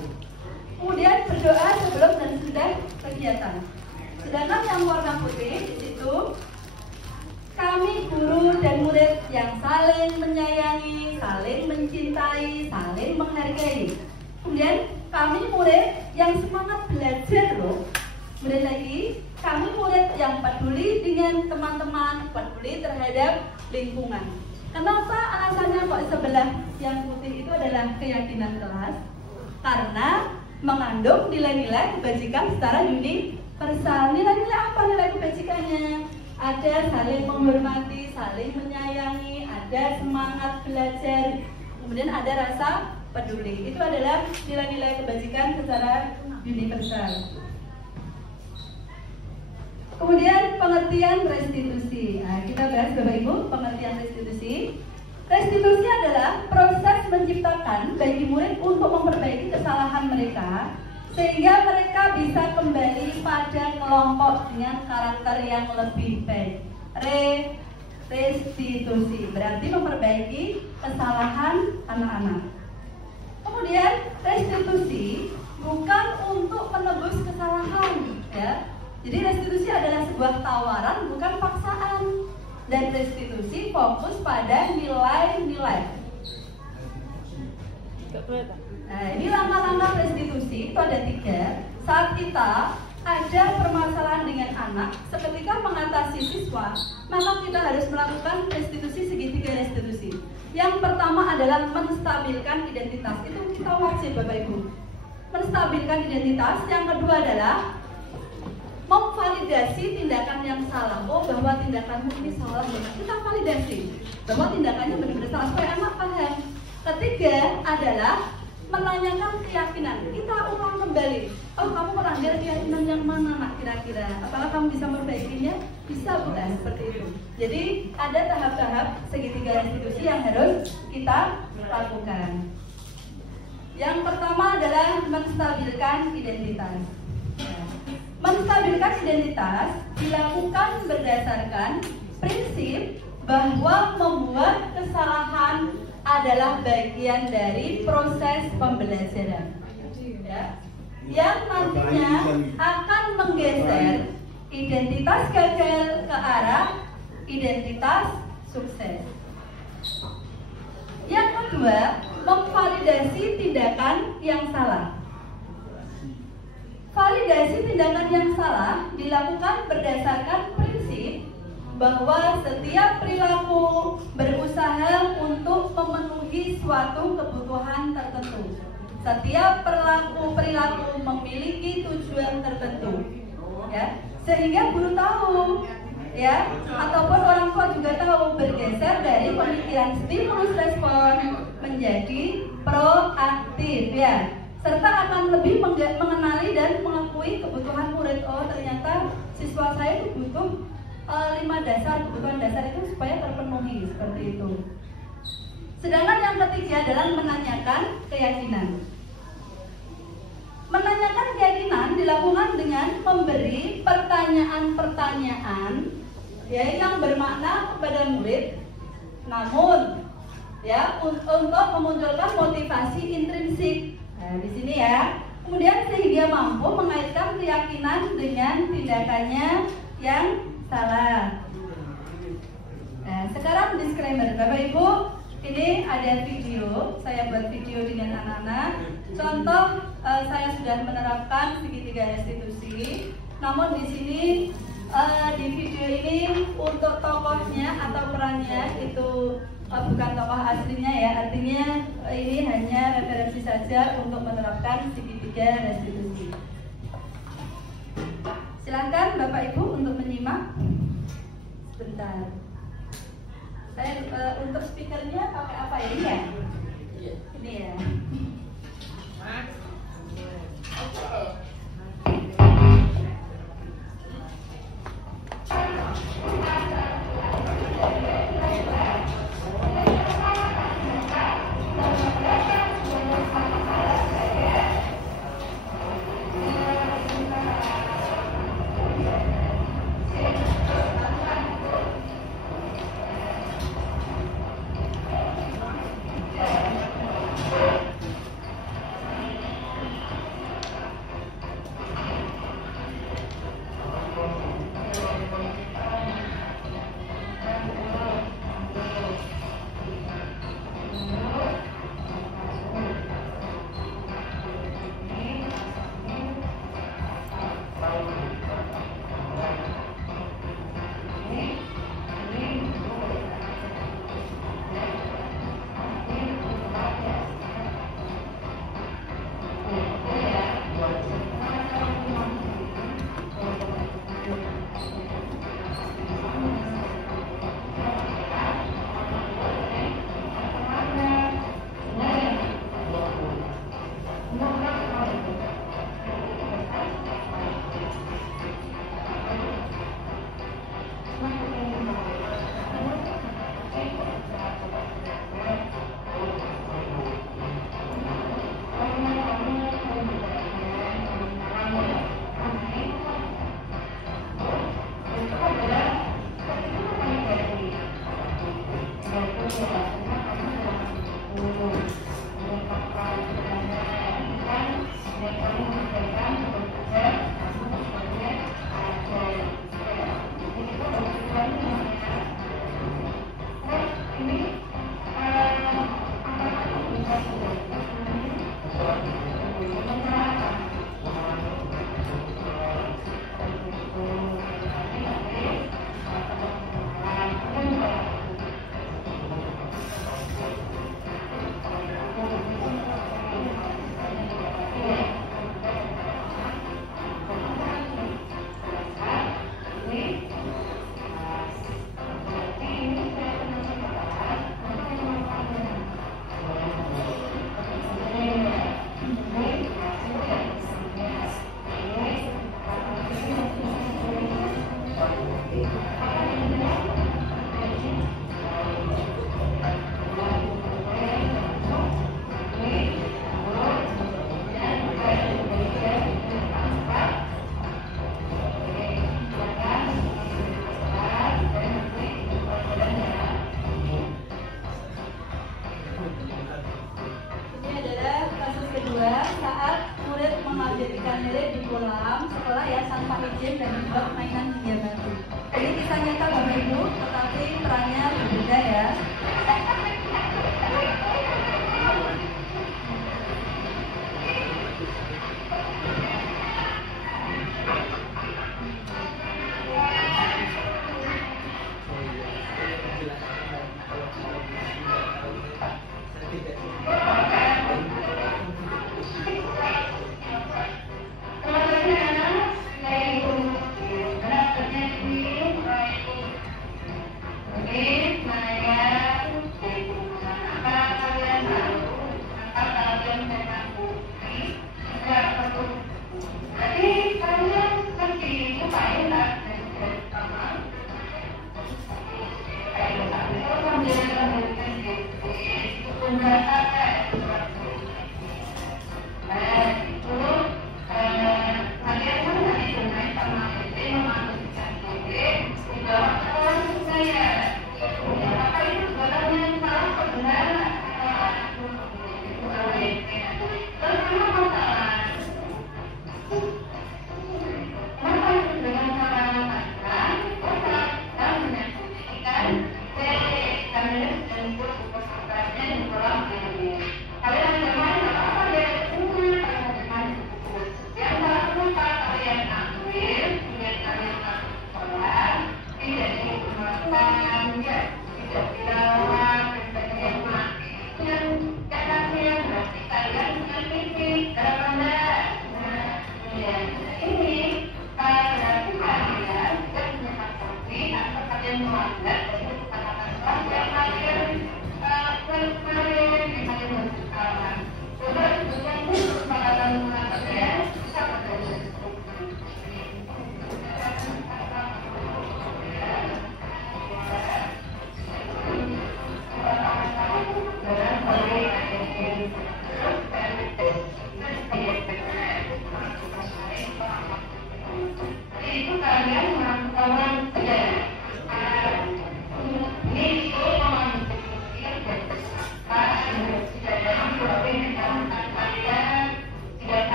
Kemudian berdoa sebelum dan sesudah kegiatan. Sedangkan yang warna putih di situ, kami guru dan murid yang saling menyayangi, saling mencintai, saling menghargai. Kemudian kami murid yang semangat belajar loh. Kemudian lagi, kami murid yang peduli dengan teman-teman, peduli terhadap lingkungan. Kenapa alasannya kok sebelah yang putih itu adalah keyakinan kelas? Karena mengandung nilai-nilai kebajikan secara universal. Nilai-nilai apa nilai kebajikannya? Ada saling menghormati, saling menyayangi, ada semangat belajar, kemudian ada rasa peduli. Itu adalah nilai-nilai kebajikan secara universal. Kemudian pengertian restitusi. Nah, kita bahas Bapak Ibu pengertian restitusi. Restitusi adalah proses menciptakan bagi murid untuk memperbaiki kesalahan mereka sehingga mereka bisa kembali pada kelompok dengan karakter yang lebih baik. Restitusi berarti memperbaiki kesalahan anak-anak. Kemudian restitusi bukan untuk menebus kesalahan, ya. Jadi restitusi adalah sebuah tawaran, bukan paksaan. Dan restitusi fokus pada nilai-nilai. Nah, ini langkah-langkah restitusi itu ada 3. Saat kita ada permasalahan dengan anak, seketika mengatasi siswa, maka kita harus melakukan restitusi segitiga restitusi. Yang pertama adalah menstabilkan identitas. Itu kita wajib Bapak Ibu. Menstabilkan identitas. Yang kedua adalah memvalidasi tindakan yang salah. Oh, bahwa tindakanmu ini salah, kita validasi bahwa tindakannya benar-benar salah supaya anak paham. Ketiga adalah menanyakan keyakinan. Kita ulang kembali. Oh, kamu melanggar keyakinan yang mana nak kira-kira? Apakah kamu bisa memperbaikinya? Bisa bukan? Seperti itu. Jadi ada tahap-tahap segitiga restitusi yang harus kita lakukan. Yang pertama adalah menstabilkan identitas. Menstabilkan identitas dilakukan berdasarkan prinsip bahwa membuat kesalahan adalah bagian dari proses pembelajaran, ya, yang nantinya akan menggeser identitas gagal ke arah identitas sukses. Yang kedua, memvalidasi tindakan yang salah. Validasi tindakan yang salah dilakukan berdasarkan prinsip bahwa setiap perilaku berusaha untuk memenuhi suatu kebutuhan tertentu. Setiap perilaku memiliki tujuan tertentu, ya. Sehingga guru tahu, ya, ataupun orang tua juga tahu, bergeser dari pemikiran stimulus respon menjadi proaktif, ya. Serta akan lebih mengenali dan mengakui kebutuhan murid. Oh, ternyata siswa saya itu butuh 5 dasar, kebutuhan dasar itu supaya terpenuhi, seperti itu. Sedangkan yang ketiga adalah menanyakan keyakinan. Menanyakan keyakinan dilakukan dengan memberi pertanyaan-pertanyaan, ya, yang bermakna kepada murid, namun ya untuk memunculkan motivasi intrinsik. Nah, di sini ya. Kemudian sehingga mampu mengaitkan keyakinan dengan tindakannya yang salah. Nah, sekarang disclaimer Bapak Ibu, ini ada video, saya buat video dengan anak-anak. Contoh, saya sudah menerapkan segitiga restitusi. Namun di sini di video ini untuk tokohnya atau perannya itu bukan tokoh aslinya, ya. Artinya ini hanya referensi saja untuk menerapkan segitiga restitusi. Silakan Bapak Ibu untuk menyimak. Sebentar. Saya untuk speakernya pakai apa ya? Ini ya? Ini ya.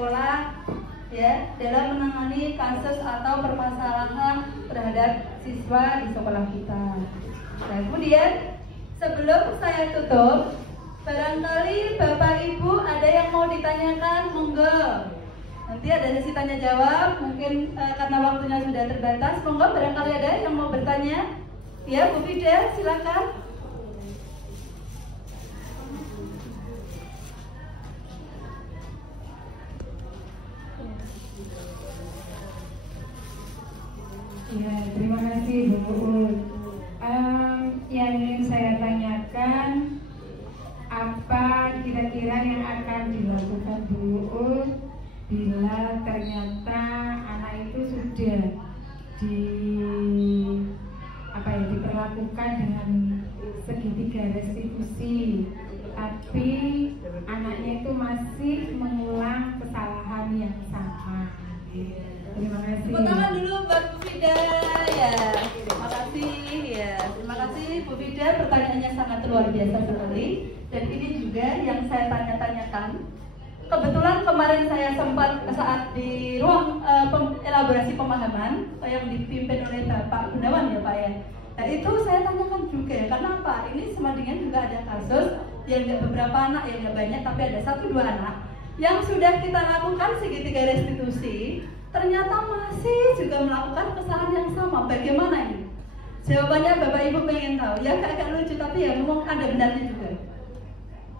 sekolah ya dalam menangani kasus atau permasalahan terhadap siswa di sekolah kita. Nah, kemudian sebelum saya tutup, barangkali Bapak Ibu ada yang mau ditanyakan, monggo. Nanti ada sesi tanya jawab, mungkin karena waktunya sudah terbatas, monggo barangkali ada yang mau bertanya. Ya, Bu Fida, silakan. Ya, terima kasih Bu Uut. Yang ingin saya tanyakan, apa kira-kira yang akan dilakukan Bu Uut bila ternyata anak itu sudah diperlakukan dengan segitiga restitusi, tapi anaknya itu masih mengulang kesalahan yang sama. Terima kasih. Tepuk tangan dulu buat Bu Fida ya. Terima kasih ya. Terima kasih Bu Fida, pertanyaannya sangat luar biasa sekali. Dan ini juga yang saya tanya-tanyakan. Kebetulan kemarin saya sempat saat di ruang elaborasi pemahaman yang dipimpin oleh Bapak Gunawan ya Pak ya. Nah itu saya tanyakan juga, karena apa? Ini Semandingan juga ada kasus yang nggak beberapa anak, yang nggak banyak, tapi ada 1-2 anak yang sudah kita lakukan segitiga restitusi, ternyata masih juga melakukan kesalahan yang sama. Bagaimana ini? Jawabannya Bapak Ibu pengen tahu. Ya agak lucu, tapi ya memang ada benarnya juga.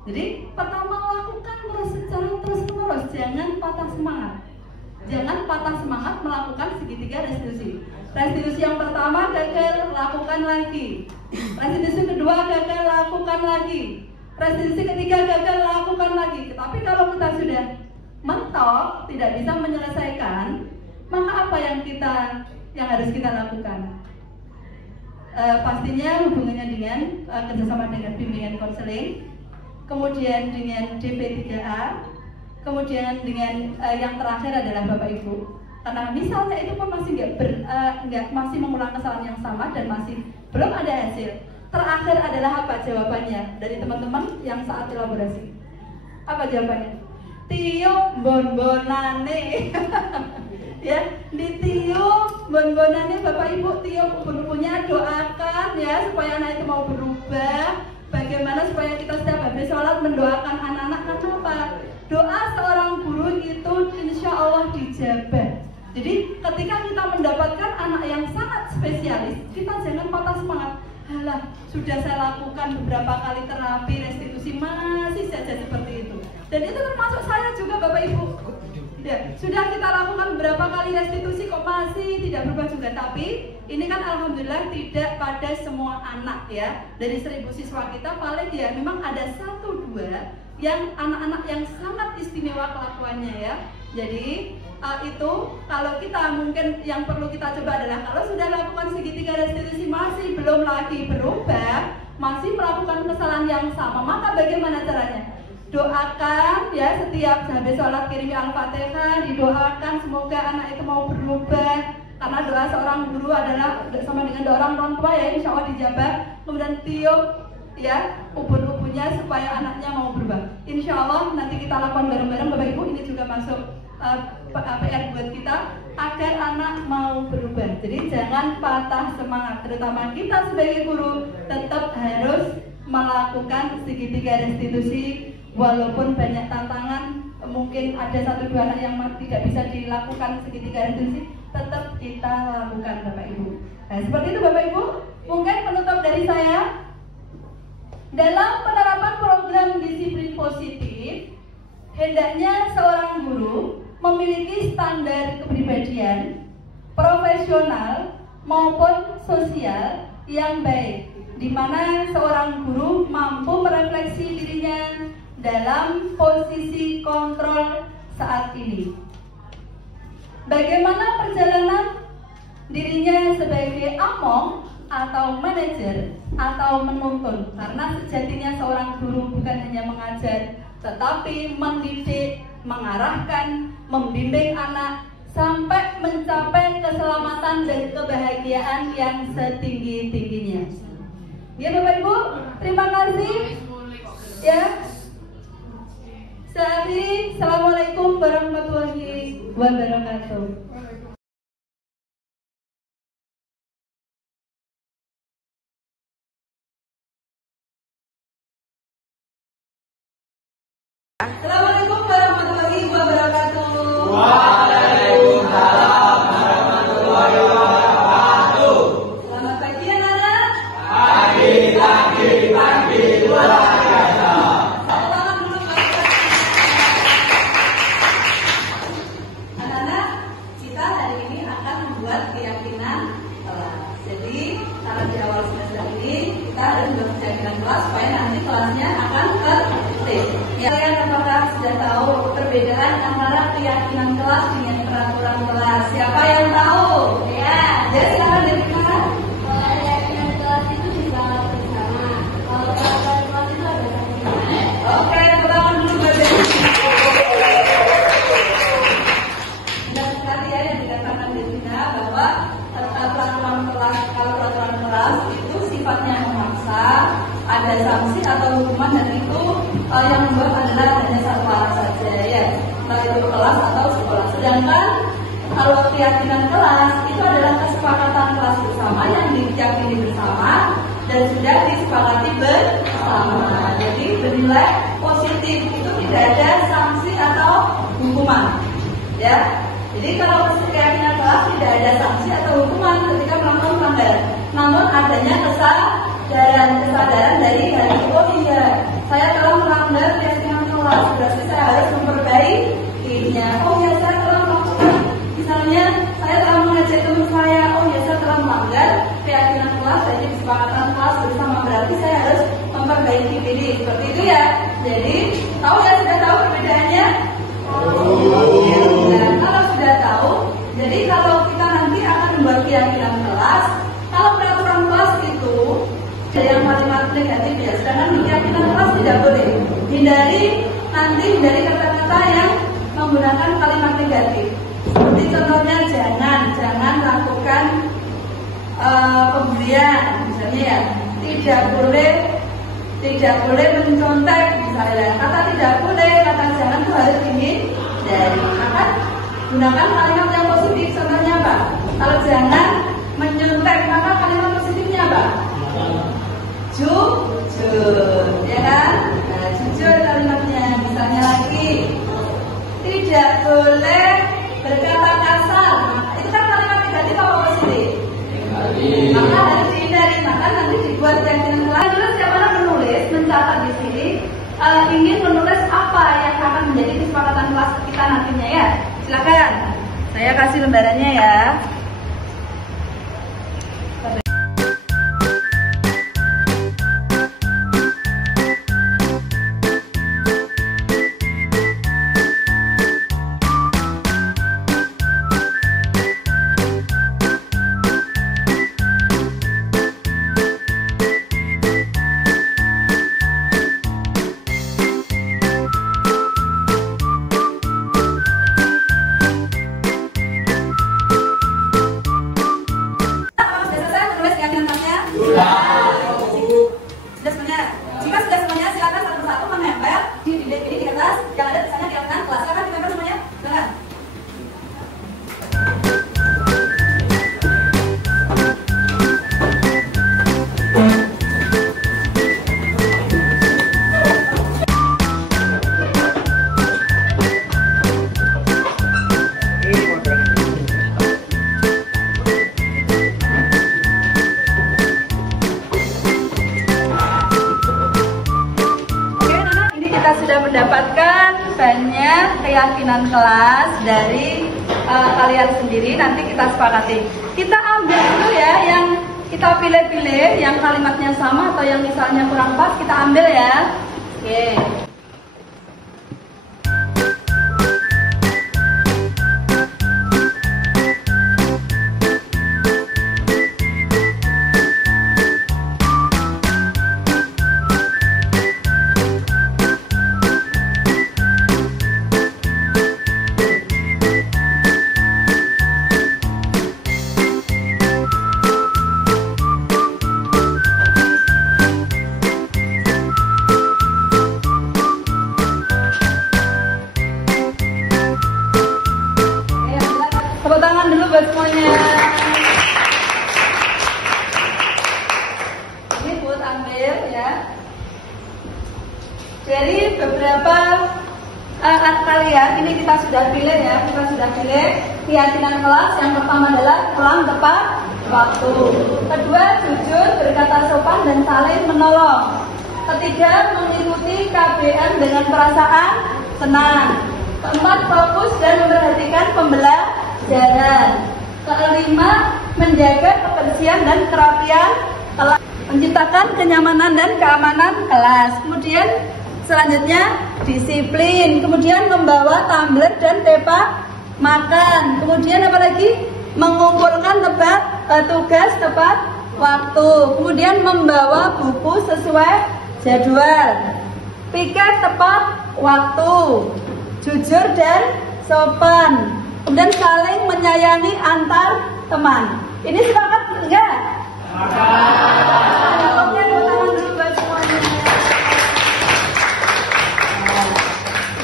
Jadi pertama, lakukan terus secara terus-menerus, jangan patah semangat. Jangan patah semangat melakukan segitiga restitusi. Restitusi yang pertama gagal, lakukan lagi. Restitusi kedua gagal, lakukan lagi. Restitusi ketiga gagal, lakukan lagi. Tapi kalau kita sudah mentok, tidak bisa menyelesaikan, maka apa yang harus kita lakukan? Pastinya hubungannya dengan kerjasama dengan bimbingan konseling, kemudian dengan DP3A, kemudian dengan yang terakhir adalah Bapak Ibu. Karena misalnya itu pun masih masih mengulang kesalahan yang sama dan masih belum ada hasil. Terakhir adalah apa jawabannya dari teman-teman yang saat elaborasi? Apa jawabannya? Tiup bon-bonane. Ya, ditiup bon-bonane Bapak Ibu, tiup ubun-ubunnya, doakan ya supaya anak itu mau berubah. Bagaimana supaya kita setiap habis sholat mendoakan anak-anak, karena apa? Doa seorang guru itu insya Allah dijabah. Jadi ketika kita mendapatkan anak yang sangat spesialis, kita jangan patah semangat. Halah, sudah saya lakukan beberapa kali terapi restitusi, masih saja seperti itu. Dan itu termasuk saya juga Bapak Ibu. Ya, sudah kita lakukan beberapa kali restitusi kok masih tidak berubah juga. Tapi ini kan alhamdulillah tidak pada semua anak ya. Dari 1000 siswa kita paling ya memang ada 1-2 yang anak-anak yang sangat istimewa kelakuannya ya. Jadi itu kalau kita mungkin yang perlu kita coba adalah kalau sudah lakukan segitiga restitusi masih belum lagi berubah, masih melakukan kesalahan yang sama, maka bagaimana caranya? Doakan ya, setiap habis sholat kirimi Al-Fatihah, didoakan semoga anak itu mau berubah. Karena doa seorang guru adalah sama dengan doa orang tua ya, insya Allah dijabah. Kemudian tiup ya ubun-ubunnya supaya anaknya mau berubah. Insya Allah nanti kita lakukan bareng-bareng Bapak Ibu. Ini juga masuk PR buat kita agar anak mau berubah. Jadi jangan patah semangat, terutama kita sebagai guru tetap harus melakukan segitiga restitusi. Walaupun banyak tantangan, mungkin ada 1-2 anak yang tidak bisa dilakukan segitiga restitusi, tetap kita lakukan Bapak Ibu. Nah seperti itu Bapak Ibu. Mungkin penutup dari saya, dalam penerapan program disiplin positif, hendaknya seorang guru memiliki standar kepribadian, profesional maupun sosial yang baik, di mana seorang guru mampu merefleksi dirinya dalam posisi kontrol saat ini. Bagaimana perjalanan dirinya sebagai among atau manajer atau menuntun, karena sejatinya seorang guru bukan hanya mengajar, tetapi mendidik, mengarahkan, membimbing anak sampai mencapai keselamatan dan kebahagiaan yang setinggi-tingginya. Ya Bapak Ibu, terima kasih. Ya, Saya Assalamualaikum warahmatullahi wabarakatuh. Assalamualaikum warahmatullahi wabarakatuh. Waalaikumsalam warahmatullahi wabarakatuh. Selamat pagi anak-anak. Pagi luar biasa. Tangan dulu anak-anak, kita hari ini akan membuat keyakinan kelas. Jadi karena di awal semester ini kita harus membuat keyakinan kelas supaya nanti kelasnya akan tertib. Ya, kalian apakah sudah tahu perbedaan antara keyakinan kelas dengan peraturan kelas? Siapa yang tahu? Ya, jadi silakan dari mana? Kalau keyakinan kelas itu dibangun bersama. Kalau peraturan kelas itu ada sanksinya. Oke, pertama dulu belajar. Benar sekali ya yang dikatakan Devina bahwa kalau peraturan kelas itu sifatnya memaksa, ada sanksi atau hukuman, dan itu yang membuat adalah hanya satu arah saja ya, entah itu kelas atau sekolah. Sedangkan kalau keyakinan kelas itu adalah kesepakatan kelas bersama yang diyakini bersama dan sudah disepakati bersama. Jadi bernilai positif, itu tidak ada sanksi atau hukuman ya. Jadi kalau keyakinan kelas tidak ada sanksi atau hukuman ketika melakukan pelanggaran, namun adanya kesadaran dari oh iya, saya telah melanggar keyakinan kelas, berarti saya harus memperbaikinya. Oh iya, saya telah melakukan, misalnya saya telah mengejek teman saya, oh iya, saya telah melanggar keyakinan kelas, jadi kesepakatan kelas bersama, berarti saya harus memperbaiki diri. Seperti itu ya. Jadi tahu ya, sudah tahu perbedaannya? Nah, kalau sudah tahu, jadi kalau kita nanti akan membuat keyakinan kelas, kalau peraturan kelas itu ada yang kalimat negatif ya, sedangkan di keyakinan kelas tidak boleh. Hindari kata-kata yang menggunakan kalimat negatif. Seperti contohnya jangan lakukan pembelian, misalnya ya, tidak boleh mencontek misalnya. Kata tidak boleh, kata jangan itu harus dihindari. Maka gunakan kalimat yang positif. Contohnya apa? Kalau jangan menyontek, maka kalimat positifnya apa? Jujur, ya kan? Nah, jujur kalimatnya. Misalnya lagi, tidak boleh berkata kasar. Itu kan kalimat negatif apa positif? Maka harus dihindari. Maka nanti dibuat keyakinan kelas. Dulu siapa yang menulis, mencatat di sini, ingin menulis apa yang akan menjadi kesepakatan kelas kita nantinya ya. Silakan. Saya kasih lembarannya ya. Sudah semuanya. Jika sudah semuanya, silakan satu persatu menempel di bibir ini di atas yang ada tulisannya keyakinan kelas. Silakan ditempel semuanya. Silakan. Kita sudah mendapatkan banyak keyakinan kelas dari kalian sendiri. Nanti kita sepakati. Kita ambil dulu ya yang kita pilih-pilih, yang kalimatnya sama atau yang misalnya kurang pas, kita ambil ya. Oke. Kemudian ini kita sudah pilih ya, keyakinan kelas. Yang pertama adalah pulang tepat waktu. Kedua, jujur, berkata sopan dan saling menolong. Ketiga, mengikuti KBM dengan perasaan senang. Keempat, fokus dan memperhatikan pembelajaran. Kelima, menjaga kebersihan dan kerapian kelas, menciptakan kenyamanan dan keamanan kelas. Kemudian selanjutnya disiplin, kemudian membawa tumbler dan tepa makan. Kemudian apa lagi? Mengumpulkan tugas tepat waktu. Kemudian membawa buku sesuai jadwal. Piket tepat waktu. Jujur dan sopan. Kemudian saling menyayangi antar teman. Ini sepakat enggak? Oke, tangan dulu buat semuanya.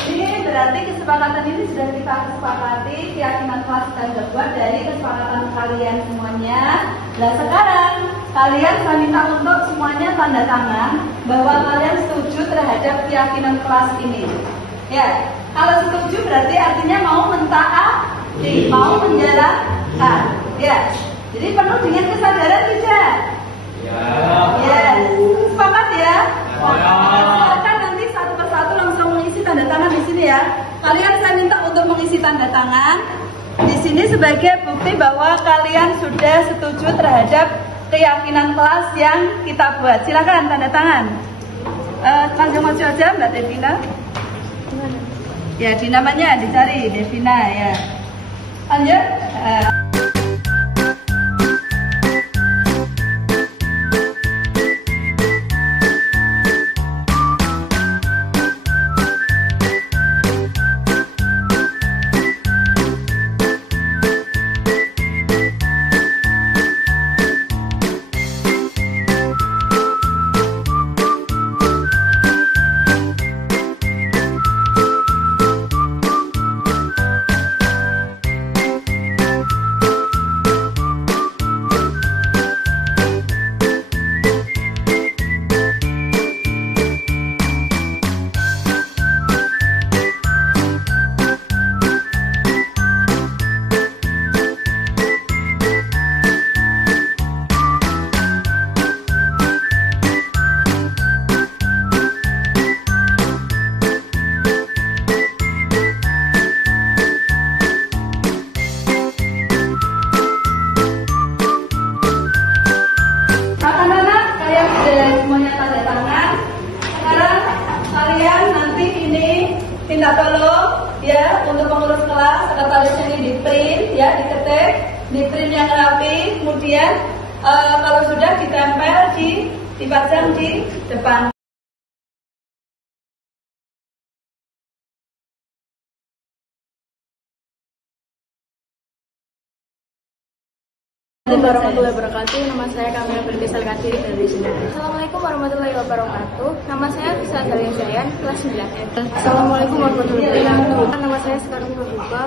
Ini berarti kesepakatan ini sudah kita kesepakati, keyakinan kelas kita sudah buat dari kesepakatan kalian semuanya. Nah sekarang kalian saya minta untuk semuanya tanda tangan bahwa kalian setuju terhadap keyakinan kelas ini. Ya, kalau setuju berarti artinya mau mentaati, mau menjalankan. Ya, jadi penuh dengan kesadaran tidak? Ya, sepakat ya? Silakan nanti satu persatu langsung mengisi tanda tangan di sini ya. Kalian saya minta untuk mengisi tanda tangan di sini sebagai bukti bahwa kalian sudah setuju terhadap keyakinan kelas yang kita buat. Silakan tanda tangan. Langsung maju aja Mbak Devina. Ya, di namanya dicari Devina ya. Lanjut. Minta tolong ya untuk pengurus kelas, sekretaris ini di print ya, diketik, di print yang rapi, kemudian kalau sudah ditempel dipajang di depan. Assalamualaikum warahmatullahi wabarakatuh. Nama saya Kamila Berkes Alkatiri dari Sunda. Assalamualaikum warahmatullahi wabarakatuh. Nama saya Bisa Zalian Zayan, kelas 9N. Assalamualaikum warahmatullahi wabarakatuh. Nama saya Sekarang Berbuka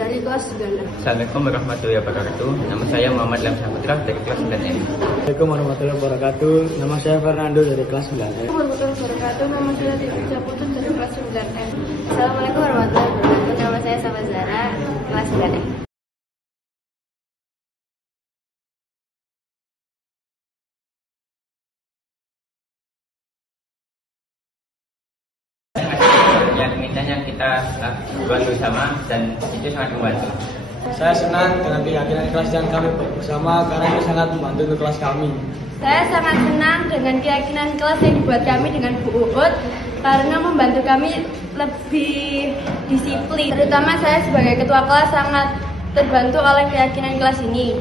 dari kelas 9N. Assalamualaikum warahmatullahi wabarakatuh. Nama saya Muhammad Lam Saputra dari kelas 9N. Assalamualaikum warahmatullahi wabarakatuh. Nama saya Fernando dari kelas 9N. Assalamualaikum warahmatullahi wabarakatuh. Nama saya Titi Saputra dari kelas 9N. Assalamualaikum warahmatullahi wabarakatuh. Nama saya Sama Zara, kelas 9N. Yang kita buat bersama dan itu sangat membantu. Saya senang dengan keyakinan kelas yang kami buat bersama karena itu sangat membantu untuk kelas kami. Saya sangat senang dengan keyakinan kelas yang dibuat kami dengan Bu Uut karena membantu kami lebih disiplin. Terutama saya sebagai ketua kelas sangat terbantu oleh keyakinan kelas ini.